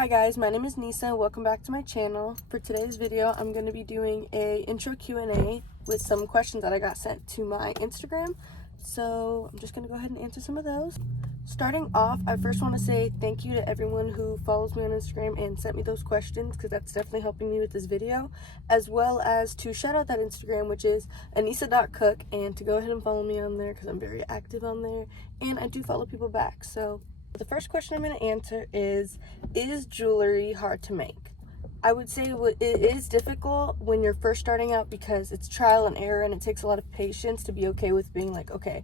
Hi guys, my name is Nisa and welcome back to my channel. For today's video, I'm going to be doing a intro Q&A with some questions that I got sent to my Instagram. So I'm just going to go ahead and answer some of those. Starting off, I first want to say thank you to everyone who follows me on Instagram and sent me those questions, because that's definitely helping me with this video, as well as to shout out that Instagram, which is anisa.cook, and to go ahead and follow me on there because I'm very active on there and I do follow people back. So the first question I'm going to answer is jewelry hard to make? I would say it is difficult when you're first starting out because it's trial and error and it takes a lot of patience to be okay with being like, okay,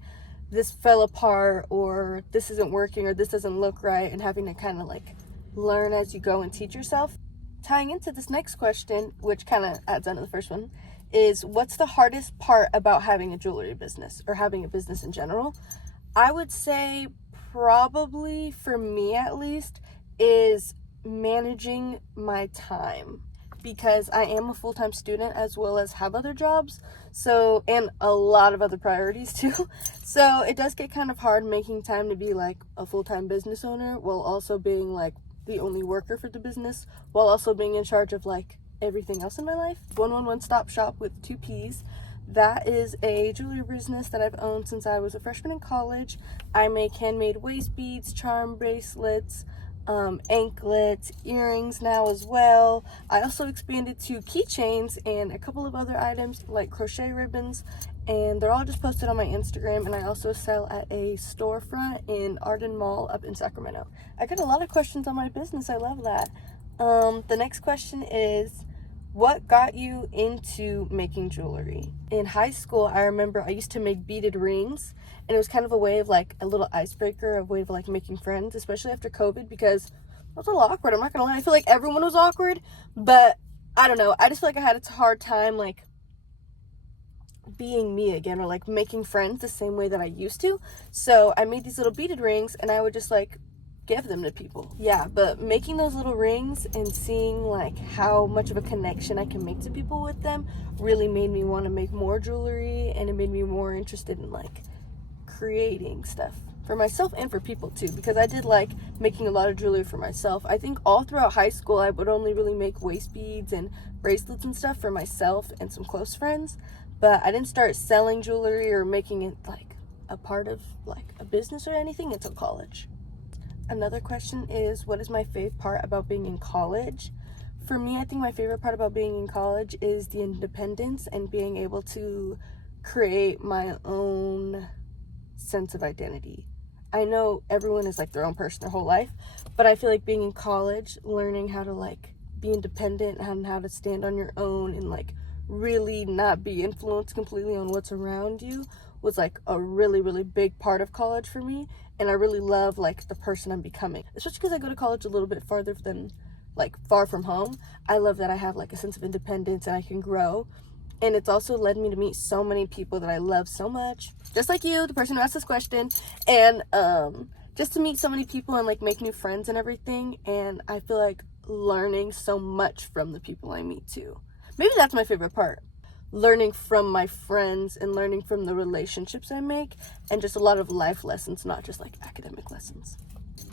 this fell apart or this isn't working or this doesn't look right, and having to kind of like learn as you go and teach yourself. Tying into this next question, which kind of adds on to the first one, is what's the hardest part about having a jewelry business or having a business in general? I would say probably, for me at least, is managing my time, because I am a full-time student as well as have other jobs, so, and a lot of other priorities too. So it does get kind of hard making time to be like a full-time business owner while also being like the only worker for the business, while also being in charge of like everything else in my life. 111 Stop Shop with 2 P's. That is a jewelry business that I've owned since I was a freshman in college. I make handmade waist beads, charm bracelets, anklets, earrings now as well. I also expanded to keychains and a couple of other items like crochet ribbons, and they're all just posted on my Instagram. And I also sell at a storefront in Arden Mall up in Sacramento. I got a lot of questions on my business. I love that. The next question is, what got you into making jewelry? In high school, I remember I used to make beaded rings, and it was kind of a way of like a little icebreaker, a way of like making friends, especially after COVID, because it was a little awkward. I'm not gonna lie. I feel like everyone was awkward, but I don't know. I just feel like I had a hard time like being me again, or like making friends the same way that I used to. So I made these little beaded rings and I would just like give them to people. Yeah, but making those little rings and seeing like how much of a connection I can make to people with them really made me want to make more jewelry, and it made me more interested in like creating stuff for myself and for people too, because I did like making a lot of jewelry for myself. I think all throughout high school I would only really make waist beads and bracelets and stuff for myself and some close friends, but I didn't start selling jewelry or making it like a part of like a business or anything until college. Another question is, what is my favorite part about being in college? For me, I think my favorite part about being in college is the independence and being able to create my own sense of identity. I know everyone is like their own person their whole life, but I feel like being in college, learning how to like be independent and how to stand on your own and like really not be influenced completely on what's around you was like a really, really big part of college for me. And I really love like the person I'm becoming, especially because I go to college a little bit farther than like far from home. I love that I have like a sense of independence and I can grow. And it's also led me to meet so many people that I love so much, just like you, the person who asked this question, and just to meet so many people and like make new friends and everything. And I feel like learning so much from the people I meet too. Maybe that's my favorite part. Learning from my friends and learning from the relationships I make, and just a lot of life lessons, not just like academic lessons.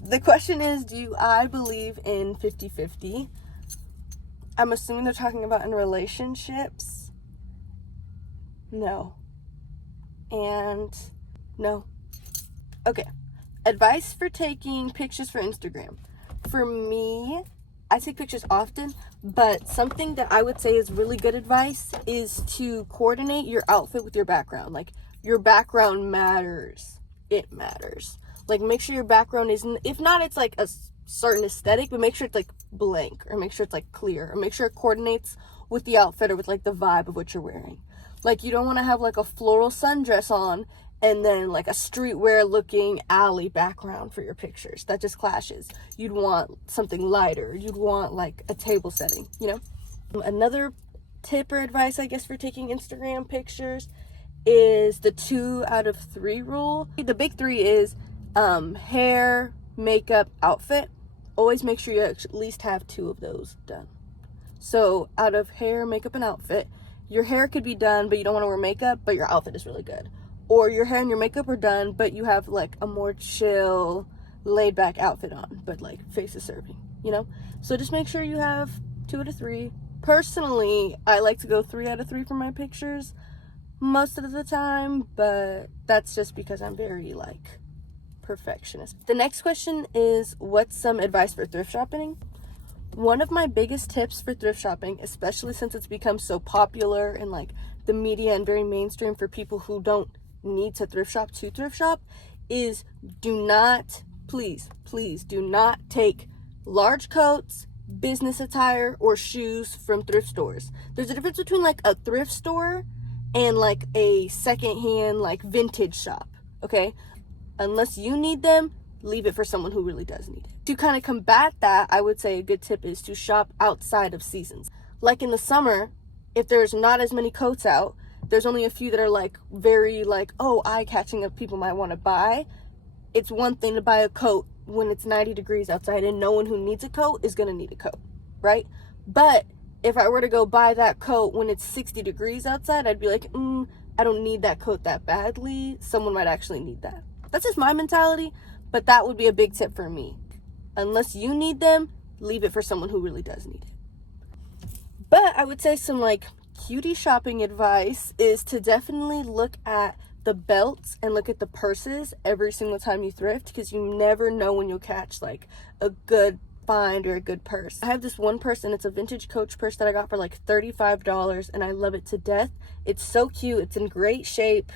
The question is, do I believe in 50-50? I'm assuming they're talking about in relationships. No. And no. Okay. Advice for taking pictures for Instagram. For me, I take pictures often, but something that I would say is really good advice is to coordinate your outfit with your background. Like, your background matters. It matters. Like, make sure your background is, if not, it's like a certain aesthetic, but make sure it's like blank, or make sure it's like clear, or make sure it coordinates with the outfit or with like the vibe of what you're wearing. Like, you don't want to have like a floral sundress on and then like a streetwear looking alley background for your pictures. That just clashes. You'd want something lighter. You'd want like a table setting, you know? Another tip or advice, I guess, for taking Instagram pictures is the 2 out of 3 rule. The big 3 is hair, makeup, outfit. Always make sure you at least have 2 of those done. So out of hair, makeup, and outfit, your hair could be done, but you don't want to wear makeup, but your outfit is really good. Or your hair and your makeup are done, but you have like a more chill, laid back outfit on, but like face is serving. you know? So just make sure you have 2 out of 3. Personally, I like to go 3 out of 3 for my pictures most of the time, but that's just because I'm very like perfectionist. The next question is, what's some advice for thrift shopping? One of my biggest tips for thrift shopping, especially since it's become so popular and like the media and very mainstream for people who don't need to thrift shop, is do not, please do not take large coats, business attire, or shoes from thrift stores. There's a difference between like a thrift store and like a secondhand like vintage shop, okay? Unless you need them, leave it for someone who really does need it. To kind of combat that, I would say a good tip is to shop outside of seasons. Like in the summer, if there's not as many coats out, there's only a few that are like very like, oh, eye-catching that people might want to buy. It's one thing to buy a coat when it's 90 degrees outside and no one who needs a coat is going to need a coat, right? But if I were to go buy that coat when it's 60 degrees outside, I'd be like, I don't need that coat that badly. Someone might actually need that. That's just my mentality, but that would be a big tip for me. Unless you need them, leave it for someone who really does need it. But I would say some like cutie shopping advice is to definitely look at the belts and look at the purses every single time you thrift, because you never know when you'll catch like a good find or a good purse. I have this one purse and it's a vintage Coach purse that I got for like $35 and I love it to death. It's so cute, it's in great shape,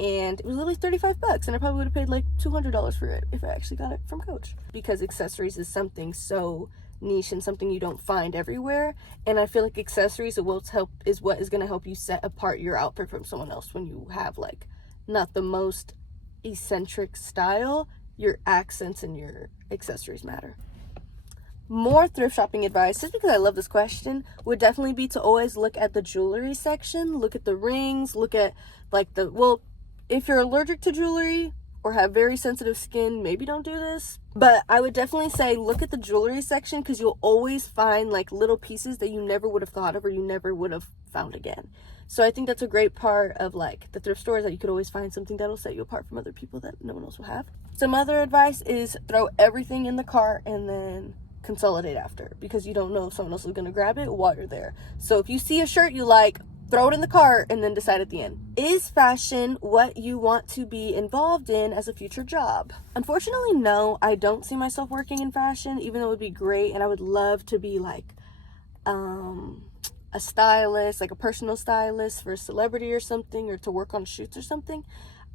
and it was literally $35 and I probably would have paid like $200 for it if I actually got it from Coach, because accessories is something so niche and something you don't find everywhere, and I feel like accessories is what is going to help you set apart your outfit from someone else. When you have like not the most eccentric style, your accents and your accessories matter. More thrift shopping advice, just because I love this question, would definitely be to always look at the jewelry section. Look at the rings, look at like if you're allergic to jewelry or have very sensitive skin, maybe don't do this. But I would definitely say look at the jewelry section, because you'll always find like little pieces that you never would have thought of or you never would have found again. So I think that's a great part of like the thrift stores, that you could always find something that'll set you apart from other people that no one else will have. Some other advice is throw everything in the cart and then consolidate after, because you don't know if someone else is going to grab it while you're there. So if you see a shirt you like, throw it in the cart and then decide at the end. Is fashion what you want to be involved in as a future job? Unfortunately, no. I don't see myself working in fashion, even though it would be great and I would love to be like a stylist, like a personal stylist for a celebrity or something, or to work on shoots or something.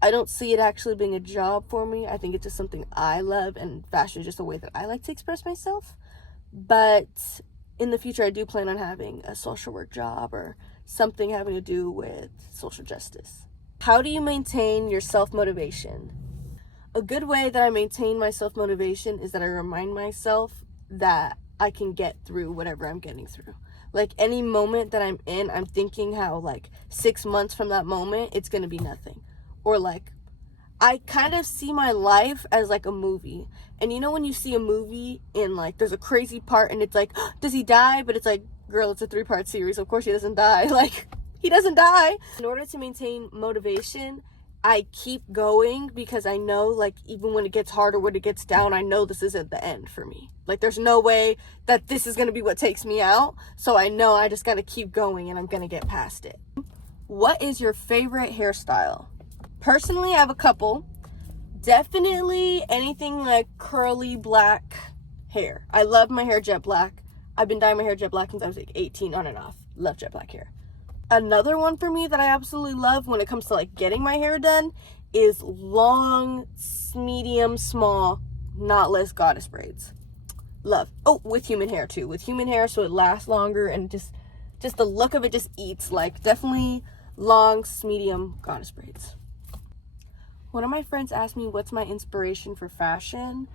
I don't see it actually being a job for me. I think it's just something I love, and fashion is just a way that I like to express myself. But in the future, I do plan on having a social work job or something having to do with social justice. How do you maintain your self-motivation? A good way that I maintain my self-motivation is that I remind myself that I can get through whatever I'm getting through. Like any moment that I'm in, I'm thinking how like 6 months from that moment, it's going to be nothing. Or like, I kind of see my life as like a movie. And you know when you see a movie and like there's a crazy part and it's like, does he die? But it's like, girl, it's a 3-part series. Of course he doesn't die. Like, he doesn't die. In order to maintain motivation, I keep going, because I know like even when it gets hard or when it gets down, I know this isn't the end for me. Like there's no way that this is going to be what takes me out. So I know I just got to keep going and I'm going to get past it. What is your favorite hairstyle? Personally, I have a couple. Definitely anything like curly black hair. I love my hair jet black. I've been dyeing my hair jet black since I was like 18 on and off. Love jet black hair. Another one for me that I absolutely love when it comes to like getting my hair done is long, medium, small, knotless goddess braids. Love. Oh, with human hair too. With human hair, so it lasts longer, and just the look of it just eats. Like definitely long, medium goddess braids. One of my friends asked me what's my inspiration for fashion.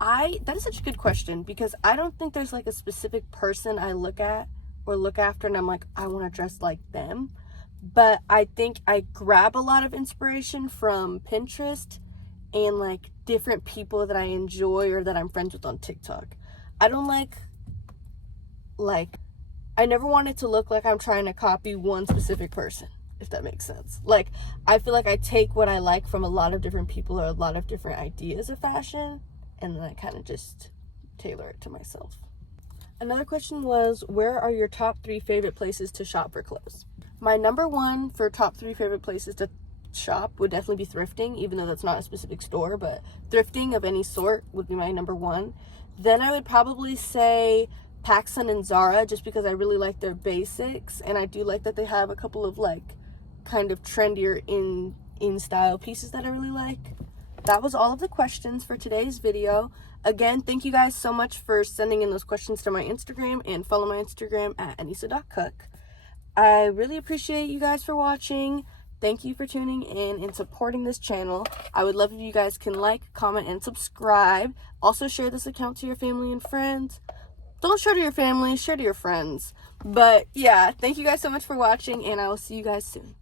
That is such a good question, because I don't think there's like a specific person I look at or look after and I'm like, I want to dress like them. But I think I grab a lot of inspiration from Pinterest and like different people that I enjoy or that I'm friends with on TikTok. I don't I never want it to look like I'm trying to copy one specific person, if that makes sense. Like, I feel like I take what I like from a lot of different people or a lot of different ideas of fashion, and then I kind of just tailor it to myself. Another question was, where are your top 3 favorite places to shop for clothes? My number 1 for top 3 favorite places to shop would definitely be thrifting, even though that's not a specific store, but thrifting of any sort would be my number 1. Then I would probably say PacSun and Zara, just because I really like their basics, and I do like that they have a couple of like kind of trendier in style pieces that I really like. That was all of the questions for today's video. Again, thank you guys so much for sending in those questions to my Instagram, and follow my Instagram at anisa.cook. I really appreciate you guys for watching. Thank you for tuning in and supporting this channel. I would love if you guys can like, comment, and subscribe. Also share this account to your family and friends. Don't share to your family, share to your friends. But yeah, thank you guys so much for watching, and I will see you guys soon.